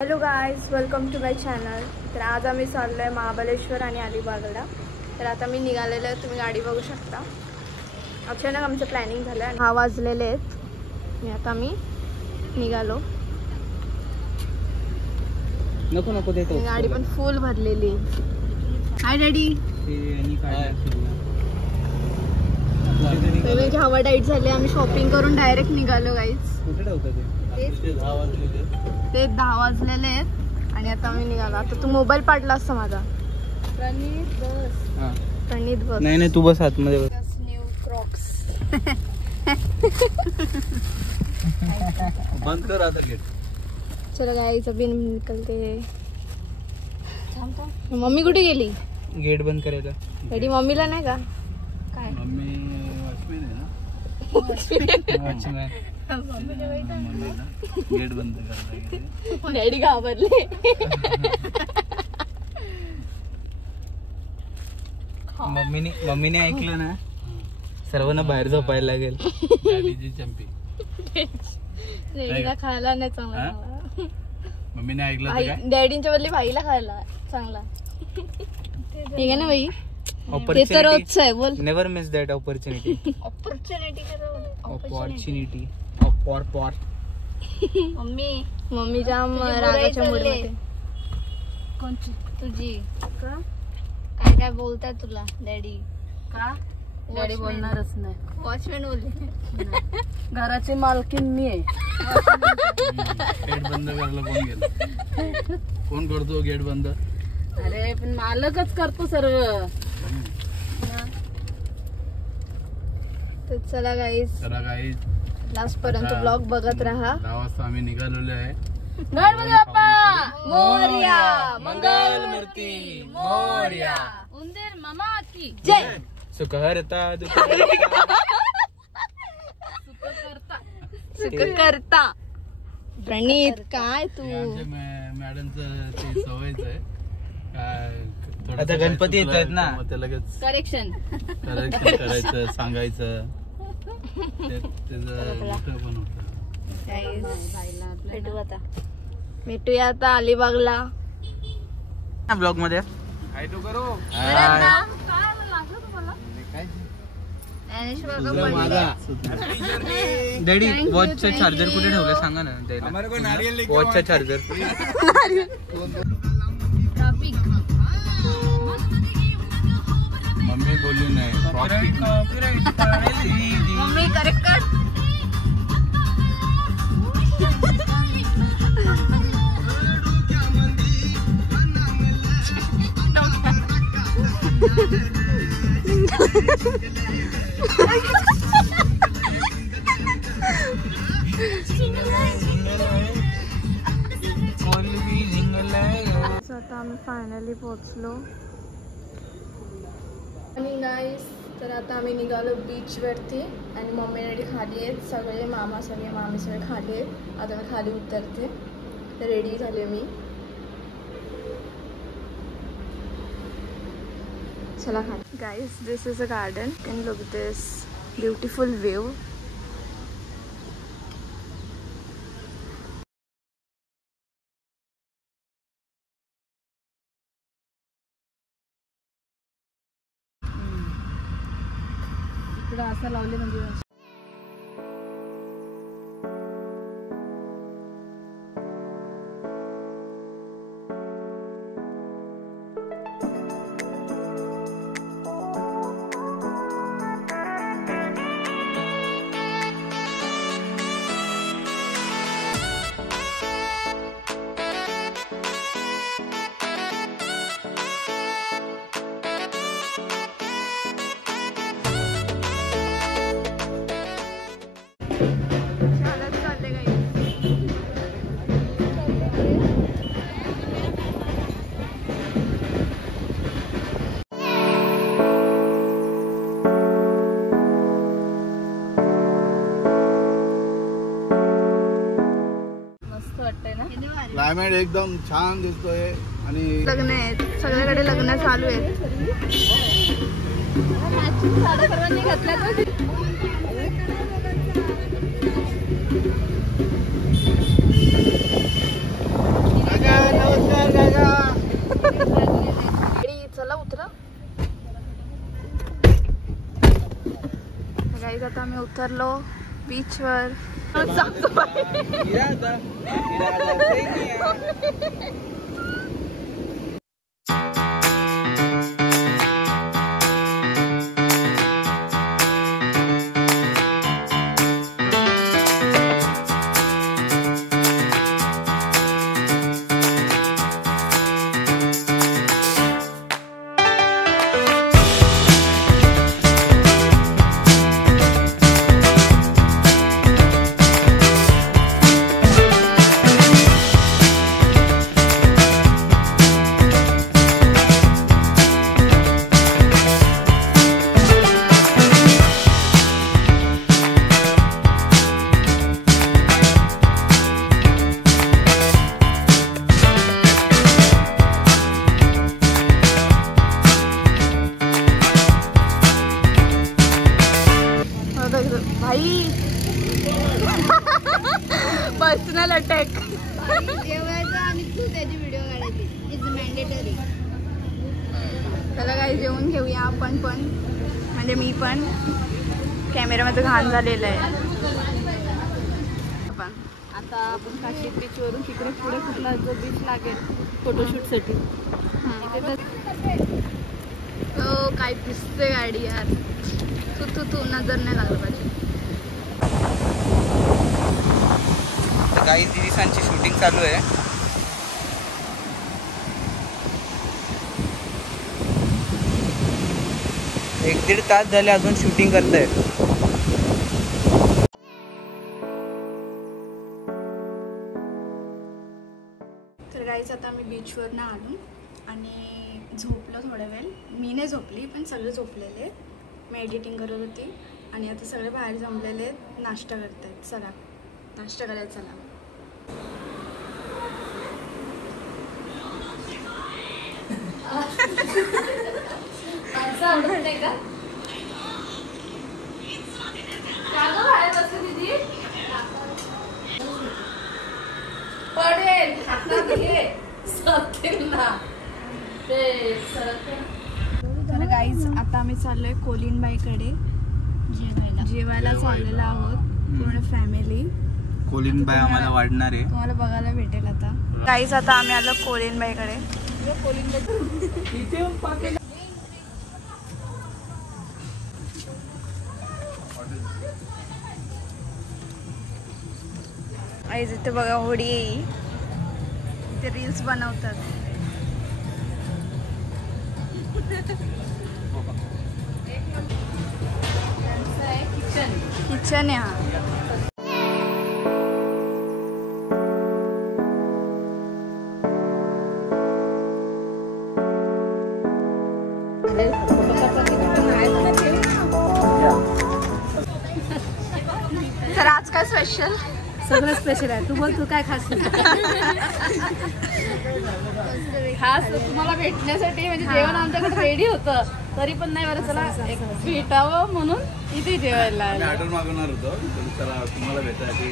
Hello guys, welcome to my channel. तर आज आम्ही चाललो आहे महाबळेश्वर आणि अलिबागला. तर आता मी निघालेलो आहे, तुम्ही गाडी बघू शकता. अचानक आमचं प्लॅनिंग झालं आणि 6 वाजलेले आहेत आणि आता आम्ही निघालो. नको नको देतो. गाडी पण फुल भरलेली. हाय डॅडी. हवा डाईट झाले, आम्ही शॉपिंग करून डायरेक्ट निघालो गाईज. कुठे ठेवतं ते 10 वाजलेले आहेत आणि आता आम्ही निघालो. आता तू मोबाईल पाडला असता माझा. प्रणीत बस. नाही नाही, तू बस आतमध्ये बस. New Crocs. बंद कर आता गेट. चलो गाईज, अभी निकलते. मम्मी कुठे गेली? गेट बंद करायचा. डॅडी मम्मीला नाही का? काय मम्मी वॉचमॅन आहे ना. वॉचमॅन गेट बंद करायला. डॅडी घाबरले. मम्मीने ऐकलं ना, सर्वांना बाहेर झोपायला लागेल. चंपी डॅडीला खायला नाही चांगला. मम्मीने ऐकलं. डॅडींच्या बदली भाईला खायला चांगला. ठीक आहे ना भाई? ते तर रोजच आहे. बोल. Never miss that opportunity. Mummy जाम रागाच्या मूडमध्ये. कोणची? तुझी का? काय काय बोलताय तुला डॅडी? का? डॅडी बोलणारच नाही. वॉचमॅन बोलले. घराची मालकीन मी आहे. गेट बंद करायला कोण गेलं? कोण करतो गेट बंद? अरे पण मालकच करतो सर्व. तर चला गाईज, लास्ट पर्यंत ब्लॉग बघत राहा. 10 वाजता आम्ही निघालेलो आहे. गणपती बाप्पा मोरया. मंगल मूर्ती मोरया. उंदीर मामा की जय. सुख हरता दुःख सुख करता. प्रणीत काय तू? मॅडमचं ते सवयच आहे. काय आता गणपती येत आहेत ना, मग ते लगेच करेक्शन करायचं, सांगायचं. त्याचं मोठं पण होतं. भेटूया आता अलिबागला. ब्लॉग मध्ये. डॅडी वॉचचा चार्जर कुठे ठेवला सांगा ना द्यायला. वॉचचा चार्जर. मम्मी बोलली नाही. मम्मी करेक्ट कर. आता आम्ही फायनली पोहोचलो. आणि गाईस, तर आता आम्ही निघालो बीच वरती आणि मम्मी डॅडी खाली आहेत. सगळे मामी सगळे खाली आहेत. आता मी खाली उतरते. रेडी झाले मी. चला खाली. Guys, this is a garden. Can look this beautiful view. इकडं असं लावले म्हणजे क्लायमेट एकदम छान दिसतोय. आणि लग्न आहेत, सगळ्याकडे लग्न चालू आहेत. सर्वांनी घातल्या. आम्ही उतरलो बीचवर. Personal attack. जेवायचं आणि तू त्याची व्हिडिओ काढायची इज मॅन्डेटरी. त्याला काही जेवून घेऊया आपण पण, म्हणजे मी पण. कॅमेरामध्ये घाण झालेलं आहे. आता आपण काशी बीच वरून तिकडे पुढे कुठला जो बीच लागेल फोटोशूटसाठी हो काय दिसते गाडी यार. तू नजर नाही लागलं पाहिजे. काही दिवसांची शूटिंग चालू आहे. एक दीड तास झाले अजून शूटिंग करताय. तर गाईच आता आम्ही बीचवरनं आलो आणि झोपलो थोडा वेळ. मी नाही झोपली पण सगळे झोपलेले. मी एडिटिंग करत होती आणि आता सगळे बाहेर जमलेले नाश्ता करतायत. चला नाश्ता करायला चला. तर गाईज आता आम्ही चाललोय कोलिनबाईकडे जेवायला चाललेलो आहोत पूर्ण फॅमिली. कोलिनबाई आम्हाला वाढणार आहे. तुम्हाला बघायला भेटेल आता. गाईज आता आम्ही आलो कोलिनबाईकडे. आईज इथे बघा होडी येई. इथे रील्स बनवतात. किचन आहे हा. तर आज काय स्पेशल? सगळं स्पेशल आहे. तू बोल तू काय खास खास तुम्हाला भेटण्यासाठी म्हणजे जेवण आमच्याकडे रेडी होतं तरी पण नाही बरं चला एक भेटावं म्हणून इथे जेवायला ऑर्डर मागवणार होतो. चला तुम्हाला भेटायसाठी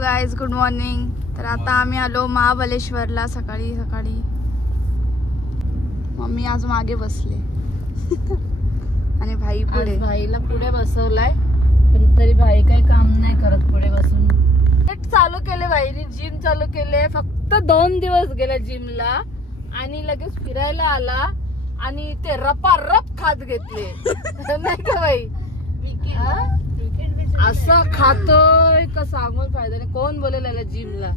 गाईज गुड मॉर्निंग. तर आता आम्ही आलो महाबलेश्वरला सकाळी सकाळी. मम्मी आज मागे बसले आणि भाई पुढे. भाईला पुढे बसवलाय पण तरी भाई काही काम नाही करत पुढे बसून. चालू केले भाईने जिम चालू केले. फक्त 2 दिवस गेले जिमला आणि लगेच फिरायला आला आणि ते रपारप खात घेतले नाही का भाई. असं खातोय का सांगून फायदा नाही. कोण बोलेल याला जिमला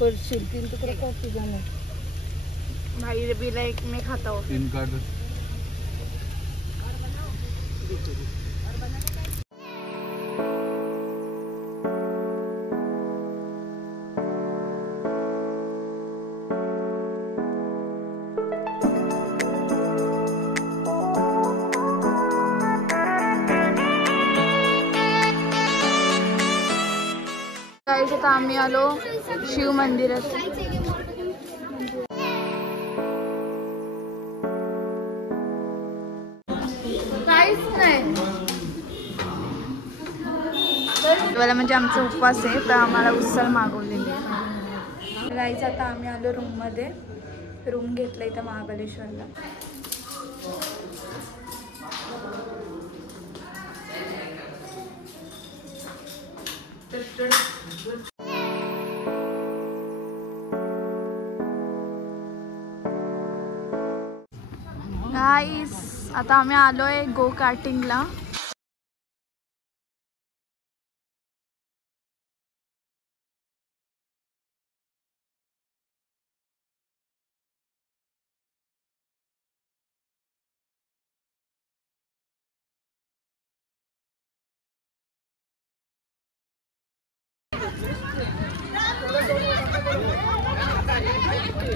पडशील. 3 तुकडे का तुझा नाही भाई बिला एक मी खाता हूँ. सिम कार्ड गाईज आता आम्ही आलो शिव मंदिरात. काहीच नाही म्हणजे आमचा उपवास आहे तर आम्हाला उसल मागवलेली. गाईज आता आम्ही आलो रूम मध्ये रूम घेतलं इथं महाबळेश्वरला. गाईस आता आम्ही आलोय गो कार्टिंगला.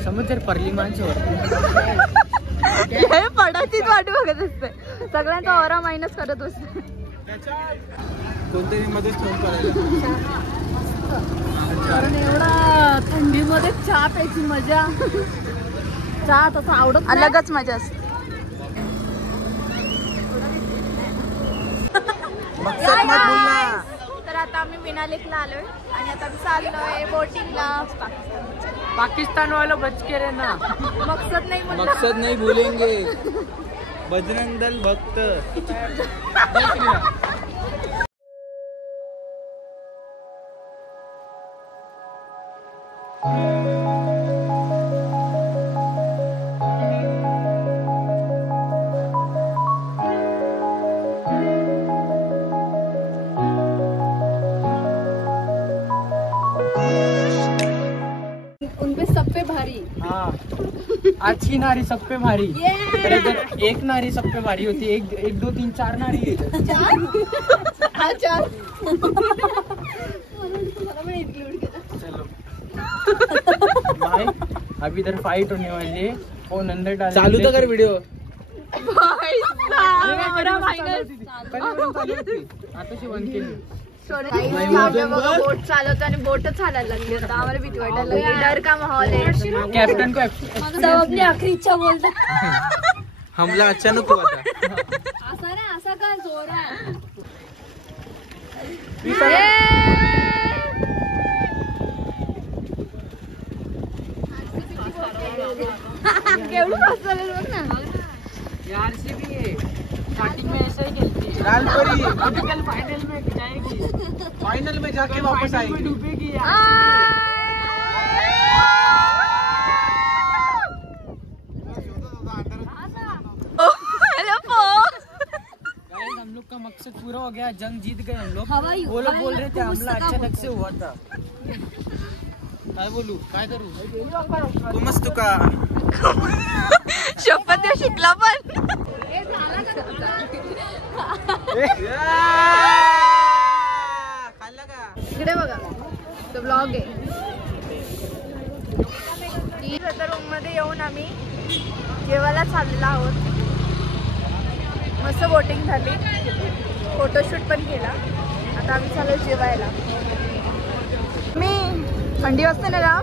समज जर परली माणसं पडाचीच वाट बघत असते. सगळ्यांचा ऑरा मायनस करत असते. कोणतरी मध्येच ठेवून करायला. कारण एवढा थंडीमध्ये चहा प्यायची मजा, चहा तसा आवडत अलगच मजा असते. तर आता आम्ही मिनालेकला आलोय आणि आता आम्ही चाललोय बोटिंगला. पाकिस्तान वालों बच के रहना. मकसद नाही म्हणलं. मकसद नहीं भूलेंगे. बजरंग दल भक्त. उनपे सब पे भारी. हाँ, अच्छी नारी सब पे भारी. एक नारी सब पे भारी होती है. एक दो तीन चार नारी है. चार. चलो भाई, अभी इधर फाइट होने वाली है. फोन अंदर डाल. चालू तो कर वीडियो. आताशी बंद केली. बोट चालवतो आणि बोटच चालायला लागली. आता आम्हाला भीती वाटायला लागली. डर का माहौल है. कैप्टन को आपली आखरी इच्छा बोलता. हमला अचानक हुआ था. असा ना असा काय जोरात. केवढं फास्ट चालेल बघ ना. आरसीबी है. स्टार्टिंग में ऐसा ही खेलती है. लाल परी अभी कल फाइनल में जाएगी. फाइनल में जाके वापस आएगी. डूबेगी. हम लोग का मकसद पूरा हो गया. जंग जीत गए हम लोग. वो लोग बोल रहे थे हमला अचानक से हुआ था. काय बोलू काय करू. तू मस्त का शपथ शिकला पण. इकडे बघा तो ब्लॉग आहे. रूम मध्ये येऊन आम्ही जेवायला चाललेलो आहोत. मस्त बोटिंग झाली. फोटोशूट पण केला. आता आम्ही चालू जेवायला. मी थंडी वाजते ना का.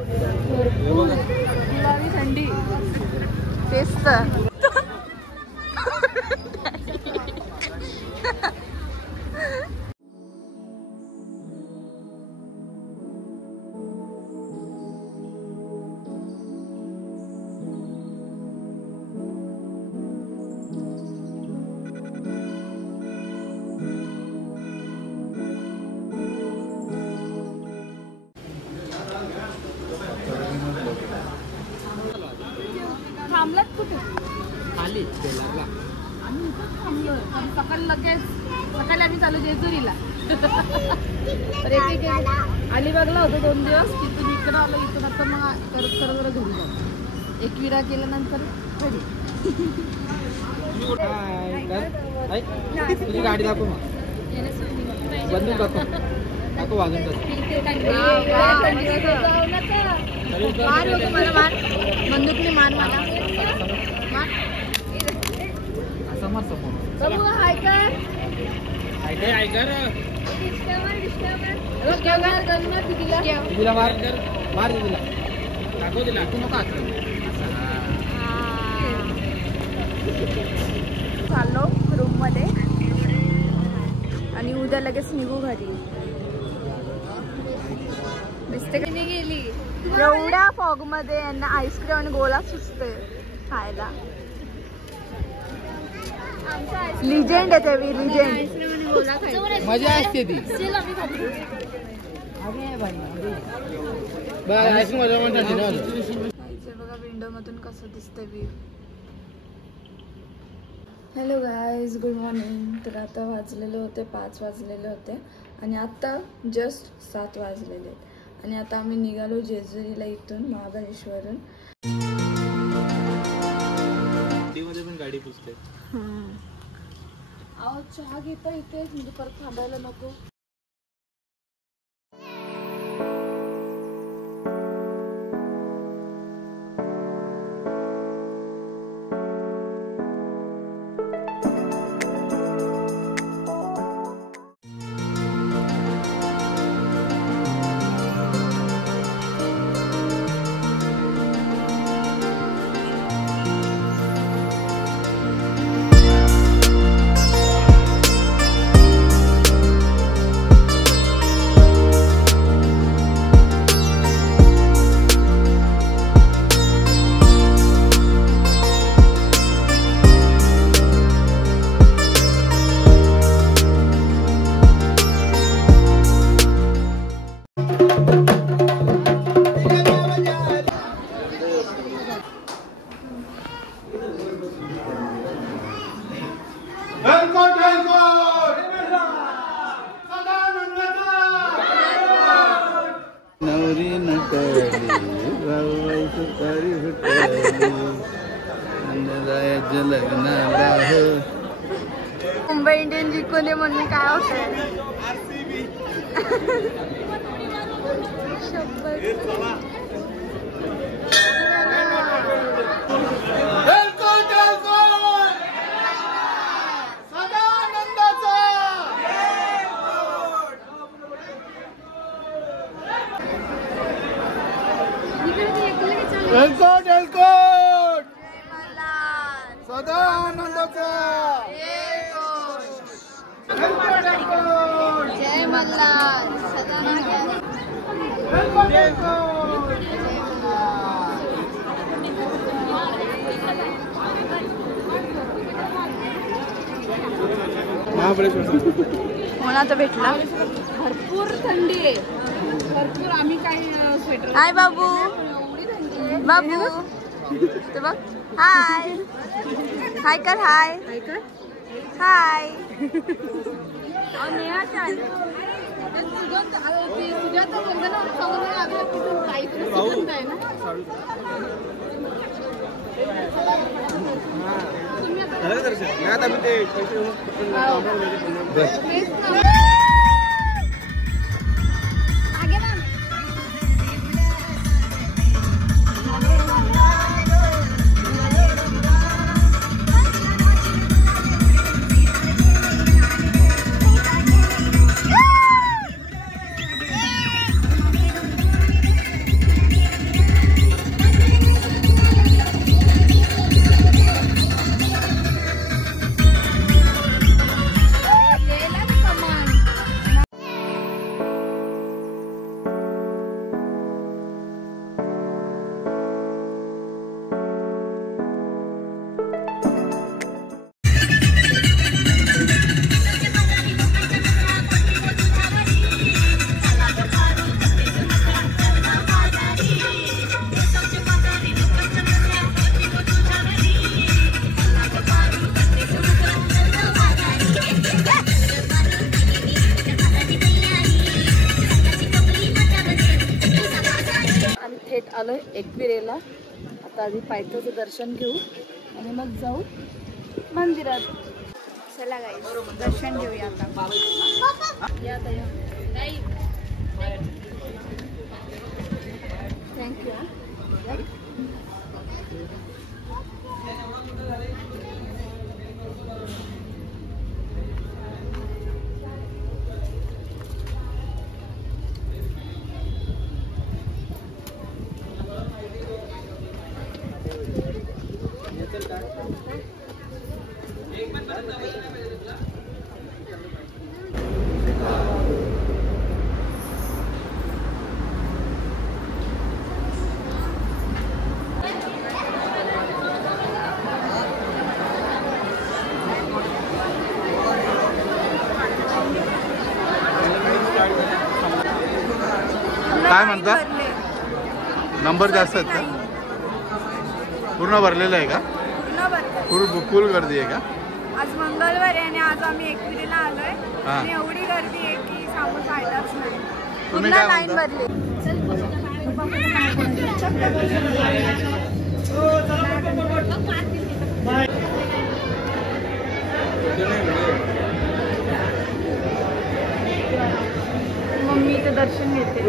थंडी तेच तर. थांबलात कुठे. खाली बेलारला. आम्ही इथंच थांबलोय. सकाळी लगेच सकाळी आम्ही चालू जेजुरीला. तर एक अलिबागला होतो 2 दिवस. तिथून इकडं आलो. इथून आता मग करत घरी जाऊ. एकविरा केल्यानंतर घरी. तुझी गाडी दाखव मग. बंदूक दाखव. दाखव वाजून मार नको मला. मार बंदूकने मार मला. समोर समोर. बघू हाय कर. दिला मार मार दिला. दाखव दिला. तू नको हात. चाललो रूम मध्ये आणि उद्या लगेच निघू घरी. दिसते का. गेली एवढ्या फॉग मध्ये यांना आईस्क्रीम आणि गोला सुचते खायला. लिजेंड आहे ते, लिजेंड. आईस्क्रीम आणि गोला खायचं. मजा असते ती. बघा विंडो मधून कसं दिसतंय view. Hello guys, good morning. तर आता वाजलेले होते 5 वाजलेले होते आणि आता जस्ट 7 वाजलेले आहेत आणि आता आम्ही निघालो जेजुरीला इथून महाबळेश्वरून. मध्ये पण गाडी पुसते. अहो चहा घेता इथे म्हणजे परत थांबायला नको. नवरी नटली जावई सुपारी फुटली लग्नाला. मुंबई इंडियन जिंकून दे म्हणून काय होतंय. एलकोट एलकोट सदा आनंदाचा. जय मल्हार. कोणा तर भेटला. भरपूर थंडी आहे, भरपूर. आम्ही काही स्वेटर. हाय बाबू. बाबू ते बघ. हाय हाय कर. हाय हाय. आलोय एकविरेला. आता आधी पायथ्याचं दर्शन घेऊ आणि मग जाऊ मंदिरात. चला गाईस, दर्शन घेऊया आता. या आता या. थँक्यू. काय म्हणता? नंबर जास्त आहेत का? पूर्ण भरलेलं आहे का? फुल गर्दी आहे का? आज मंगळवार आहे आणि आज आम्ही एकविरीला आलोय आणि एवढी गर्दी आहे की सांगून फायदाच नाही. पूर्ण लाईन भरली. मम्मी इथे दर्शन घेते.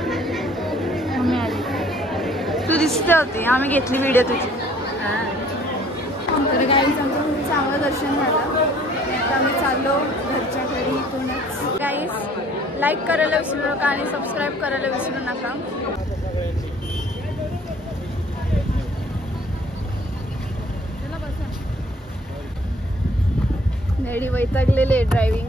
मम्मी आली. तू दिसते होती, आम्ही घेतली व्हिडिओ तुझी. तर गाईज आमचं खूप चांगलं दर्शन झालं. आता आम्ही चाललो घरच्या घरी. इथूनच गाईज लाईक करायला विसरू नका आणि सबस्क्राईब करायला विसरू नका. Daddy वैतागलेले driving